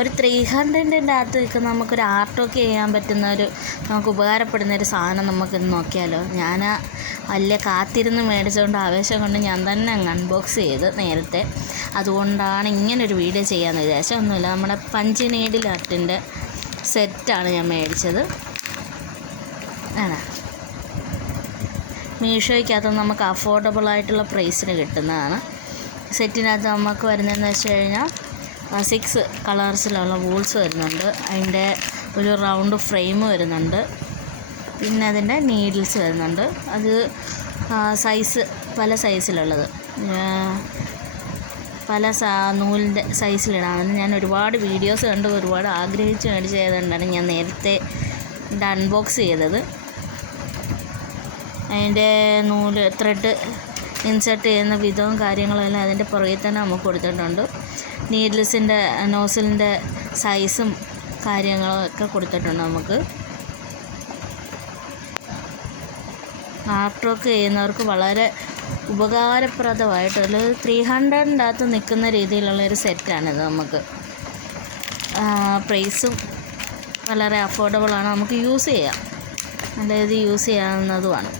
ഒരു 300ൻ്റെ അകത്ത് നമുക്കൊരു ആർട്ടൊക്കെ ചെയ്യാൻ പറ്റുന്ന നമുക്ക് ഉപകാരപ്പെടുന്നൊരു സാധനം നമുക്കിന്ന് നോക്കിയാലോ. ഞാൻ വലിയ കാത്തിരുന്ന് മേടിച്ചുകൊണ്ട് ആവേശം കൊണ്ട് ഞാൻ തന്നെ അങ്ങ് അൺബോക്സ് ചെയ്ത് നേരത്തെ. അതുകൊണ്ടാണ് ഇങ്ങനൊരു വീഡിയോ ചെയ്യാമെന്ന് വിചാരിച്ചത്. ഒന്നുമില്ല, നമ്മുടെ പഞ്ച് നീഡിൽ ആർട്ടിൻ്റെ സെറ്റാണ് ഞാൻ മേടിച്ചത്. മീഷോയ്ക്കകത്ത് നമുക്ക് അഫോർഡബിളായിട്ടുള്ള പ്രൈസിന് കിട്ടുന്നതാണ്. സെറ്റിനകത്ത് നമുക്ക് വരുന്നതെന്ന് വെച്ച് കഴിഞ്ഞാൽ 6 കളേഴ്സിലുള്ള വൂൾസ് വരുന്നുണ്ട്. അതിൻ്റെ ഒരു റൗണ്ട് ഫ്രെയിം വരുന്നുണ്ട്. പിന്നെ അതിൻ്റെ നീഡിൽസ് വരുന്നുണ്ട്. അത് സൈസ് പല സൈസിലുള്ളത്, പല നൂലിൻ്റെ സൈസിലിടാമെന്ന് ഞാൻ ഒരുപാട് വീഡിയോസ് കണ്ട് ഒരുപാട് ആഗ്രഹിച്ച് മേടിച്ചതുകൊണ്ടാണ് ഞാൻ നേരത്തെ ഇത് അൺബോക്സ് ചെയ്തത്. അതിൻ്റെ നൂല് ത്രെഡ് ഇൻസേർട്ട് ചെയ്യുന്ന വിധവും കാര്യങ്ങളും എല്ലാം അതിൻ്റെ പുറകിൽ തന്നെ നമുക്ക് കൊടുത്തിട്ടുണ്ട്. നീഡിൽസിൻ്റെ നോസിലിൻ്റെ സൈസും കാര്യങ്ങളും ഒക്കെ കൊടുത്തിട്ടുണ്ട്. നമുക്ക് ആർട്ട് വർക്ക് ചെയ്യുന്നവർക്ക് വളരെ ഉപകാരപ്രദമായിട്ടുള്ള 300ൻ്റെ അകത്ത് നിൽക്കുന്ന രീതിയിലുള്ളൊരു സെറ്റാണിത്. നമുക്ക് പ്രൈസും വളരെ അഫോർഡബിളാണ്. നമുക്ക് യൂസ് ചെയ്യാം, നല്ല രീതിയിൽ യൂസ് ചെയ്യാവുന്നതുമാണ്.